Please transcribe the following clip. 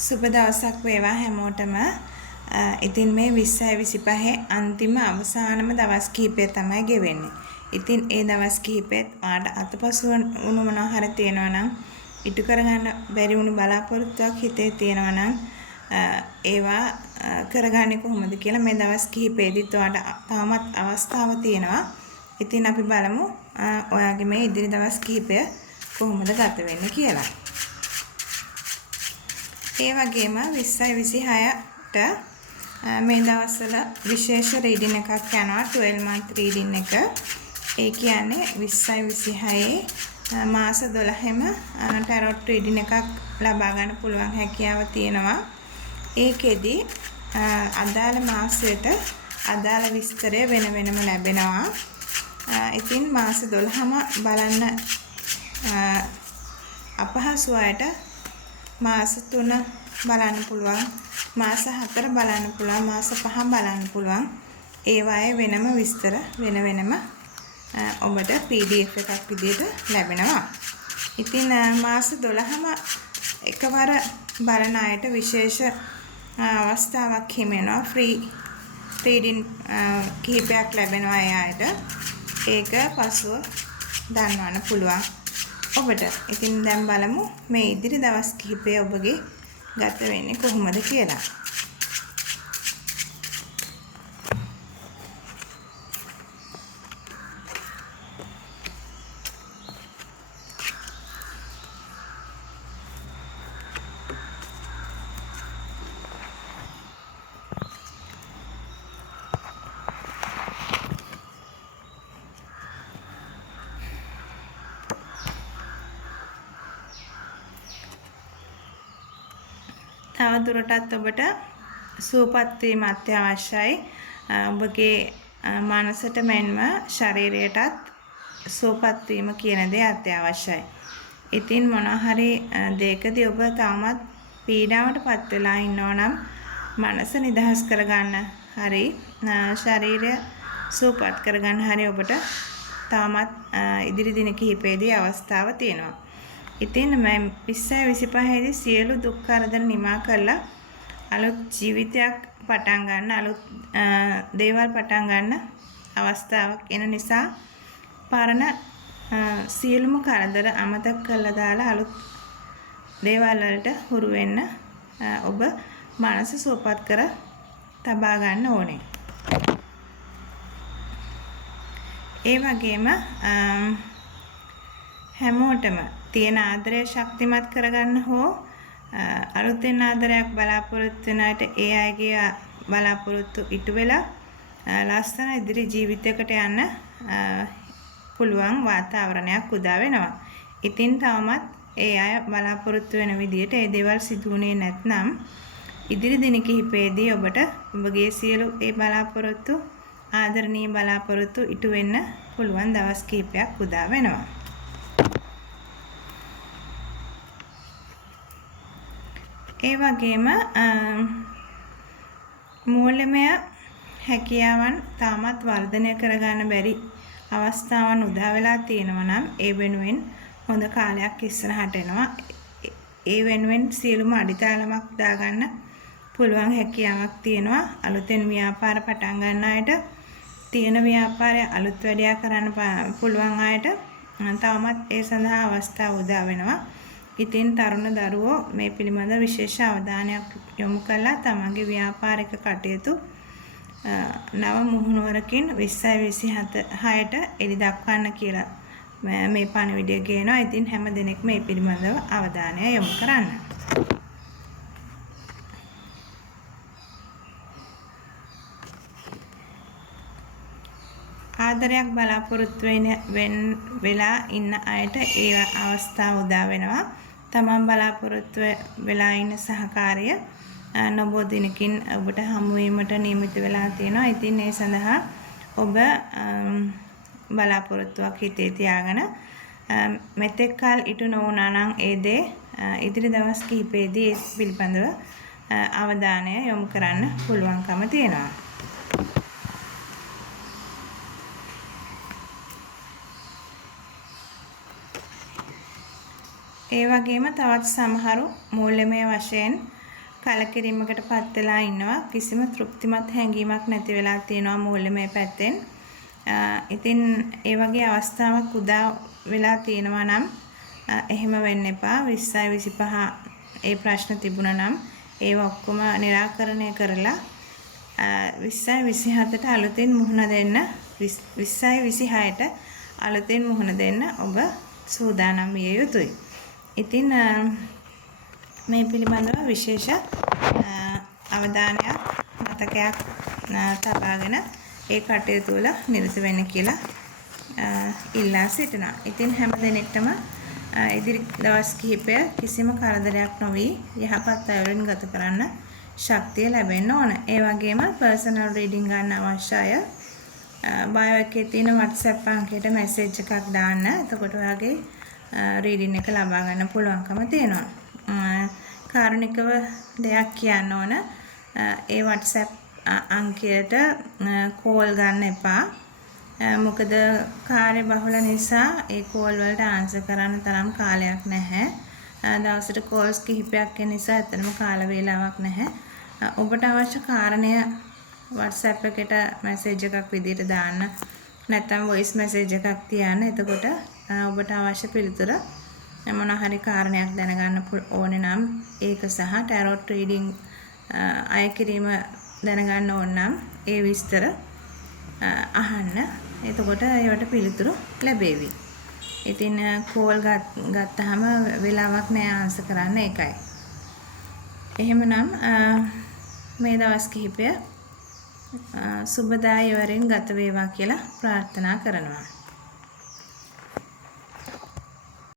සුබ දවසක් වේවා හැමෝටම. ඉතින් මේ 2025 අන්තිම අවසානම දවස් කිහිපය තමයි ගෙවෙන්නේ. ඉතින් ඒ දවස් කිහිපෙත් ඔයාලට අතපසු වුණු මොනවා හරි තියෙනවා නම් ඉටු කරගන්න බැරි වුණු බලාපොරොත්තුවක් හිතේ තියෙනවා නම් ඒවා කරගන්නේ කොහොමද කියලා මේ දවස් කිහිපෙදිත් ඔයාලට තාමත් අවස්ථාව තියෙනවා. ඉතින් අපි බලමු ඔයාගේ මේ ඉදිරි දවස් කිහිපය කොහොමද ගත වෙන්නේ කියලා. ඒ වගේම 2026ට මේ දවස්වල විශේෂ රීඩින් එකක් යනවා 12 month රීඩින් එක. ඒ කියන්නේ 2026 මාස 12ෙම ටැරොට් රීඩින් එකක් ලබා ගන්න පුළුවන් හැකියාව තියෙනවා. ඒකෙදි අදාළ මාසයට අදාළ විස්තරය වෙන වෙනම ලැබෙනවා. ඉතින් මාස 12ම බලන්න අපහසු අයට මාස 3 බලන්න පුළුවන්, මාස 4 බලන්න පුළුවන්, මාස 5 බලන්න පුළුවන්. ඒවායේ වෙනම විස්තර වෙන වෙනම ඔබට PDF එකක් විදිහට ලැබෙනවා. ඉතින් මාස 12ම එකවර බලන අයට විශේෂ අවස්ථාවක් හිමෙනවා. ෆ්‍රී රීඩින් කිහිපයක් ලැබෙනවා ඒ අයට. ඒක පසුව දන්වන්න පුළුවන් ඔබට. ඉතින් දැන් බලමු මේ ඉදිරි දවස් කිහිපය ඔබගේ ගත වෙන්නේ කොහොමද කියලා. තව දුරටත් ඔබට සුවපත් වීම අත්‍යවශ්‍යයි. ඔබගේ මනසට මෙන්ම ශරීරයටත් සුවපත් වීම කියන දේ අත්‍යවශ්‍යයි. ඉතින් මොනවා හරි දෙයකදී ඔබ තාමත් පීඩාවටපත් වෙලා ඉන්නවා නම් මනස නිදහස් කරගන්න හරි ශරීරය සුවපත් කරගන්න හරි ඔබට තාමත් ඉදිරි දින කිහිපෙදී අවස්ථාව තියෙනවා. ඉතින් මේ 2025 දී සියලු දුක් කරදර නිමා කරලා අලුත් ජීවිතයක් පටන් ගන්න, අලුත් දේවල් පටන් ගන්න අවස්ථාවක් එන නිසා පරණ සියලුම කරදර අමතක කරලා දාලා අලුත් දේවල් වලට හුරු වෙන්න ඔබ මනස සුවපත් කර තබා ගන්න ඕනේ. ඒ වගේම හැමෝටම තියෙන ආදරය ශක්තිමත් කරගන්න හෝ අලුතෙන් ආදරයක් බලාපොරොත්තු වෙන අයට ඒ අයගේ බලාපොරොත්තු ඉටු වෙලා ලස්සන ඉදිරි ජීවිතයකට යන්න පුළුවන් වාතාවරණයක් උදා වෙනවා. ඉතින් තවමත් ඒ අය බලාපොරොත්තු වෙන විදිහට ඒ දේවල් සිදු වුණේ නැත්නම් ඉදිරි දින කිහිපෙදී ඔබට ඔබගේ සියලු ඒ බලාපොරොත්තු ආදරණීය බලාපොරොත්තු ඉටු වෙන්න පුළුවන් දවස් කිහිපයක් උදා වෙනවා. ඒ වගේම මූල්‍යමය හැකියාවන් තාමත් වර්ධනය කරගන්න බැරි අවස්ථාවන් උදා වෙලා තියෙනවා නම් ඒ වෙනුවෙන් හොඳ කාලයක් ඉස්සරහට එනවා. ඒ වෙනුවෙන් සියලුම අඩිතාලමක් දාගන්න පුළුවන් හැකියාවක් තියෙනවා. අලුතෙන් ව්‍යාපාර පටන් ගන්න අයට, තියෙන ව්‍යාපාරය අලුත් වැඩියා කරන්න පුළුවන් අයට තවමත් ඒ සඳහා අවස්ථාව උදා වෙනවා. ඉතින් තරුණ දරුවෝ මේ පිළිබඳ විශේෂ අවධානයක් යොමු කළා තමන්ගේ ව්‍යාපාරික කටයුතු නව මුහුණුවරකින් 2026ට එළි දක්වන්න කියලා මේ පණිවිඩය ගේනවා. ඉතින් හැම දිනෙකම මේ පිළිබඳව අවධානය යොමු කරන්න. ආදරයක් බලාපොරොත්තු වෙලා ඉන්න අයට ඒ අවස්ථාව උදා වෙනවා. තමන් බලාපොරොත්තු වෙලා ඉන්න සහකාරය නොබෝ දිනකින් ඔබට හමු වීමට නියමිත වෙලා තියෙනවා. ඉතින් ඒ සඳහා ඔබ බලාපොරොත්තුවක් හිතේ තියාගෙන මෙතෙක් කල ඉටු නොවුණා නම් ඒ දේ ඉදිරි දවස් කිහිපෙදී ඒ පිළිබඳව අවධානය යොමු කරන්න පුළුවන්කම තියෙනවා. ඒ වගේම තවත් සමහරු මූල්‍යමය වශයෙන් කලකිරීමකට පත් වෙලා ඉන්නවා. කිසිම තෘප්තිමත් හැඟීමක් නැති වෙලා තියෙනවා මූල්‍යමය පැත්තෙන්. ඉතින් ඒ වගේ අවස්ථාවක් උදා වෙලා තියෙනවා නම් එහෙම වෙන්න එපා. 20යි 25 ඒ ප්‍රශ්න තිබුණා නම් ඒවා ඔක්කොම निराකරණය කරලා 20යි 27ට අලුතෙන් මුහුණ දෙන්න 20යි 26ට අලුතෙන් මුහුණ දෙන්න ඔබ සූදානම් විය යුතුයි. ඉතින් මේ පිළිබඳව විශේෂ අවධානයක් මතකයක් තබාගෙන ඒ කටයුතු වල නිරත වෙන්න කියලා ඉල්ලා සිටිනවා. ඉතින් හැම දිනෙකටම ඉදිරි දවස් කිහිපය කිසිම කරදරයක් නොවි යහපත් අයුරින් ගත කරන්න ශක්තිය ලැබෙන්න ඕන. ඒ වගේම පර්සනල් රීඩින් ගන්න අවශ්‍ය අය බයෝ එකේ තියෙන WhatsApp අංකයට මැසේජ් එකක් දාන්න. එතකොට ඔයාගේ රීඩින් එක ලබා ගන්න පුළුවන්කම තියෙනවා. කාරුණිකව දෙයක් කියන්න ඕන. ඒ WhatsApp අංකයට කෝල් ගන්න එපා. මොකද කාර්ය බහුල නිසා ඒ කෝල් වලට ආන්සර් කරන්න තරම් කාලයක් නැහැ. දවසට කෝල්ස් කිහිපයක් එන නිසා ඇත්තටම කාල වේලාවක් නැහැ. ඔබට අවශ්‍ය කාරණය WhatsApp එකට මැසේජ් එකක් විදිහට දාන්න. නැත්නම් voice message එකක් තියන්න. එතකොට ඔබට අවශ්‍ය පිළිතුර මොන හරි කාරණයක් දැනගන්න ඕනේ නම් ඒක සහ tarot reading අය කිරීම දැනගන්න ඕන නම් ඒ විස්තර අහන්න. එතකොට ඒවට පිළිතුරු ලැබෙවි. ඉතින් කෝල් ගත්තාම වෙලාවක් නෑ ආන්සර් කරන්න ඒකයි. එහෙමනම් මේ දවස් කිහිපය සුබදායි වරින් ගත වේවා කියලා ප්‍රාර්ථනා කරනවා.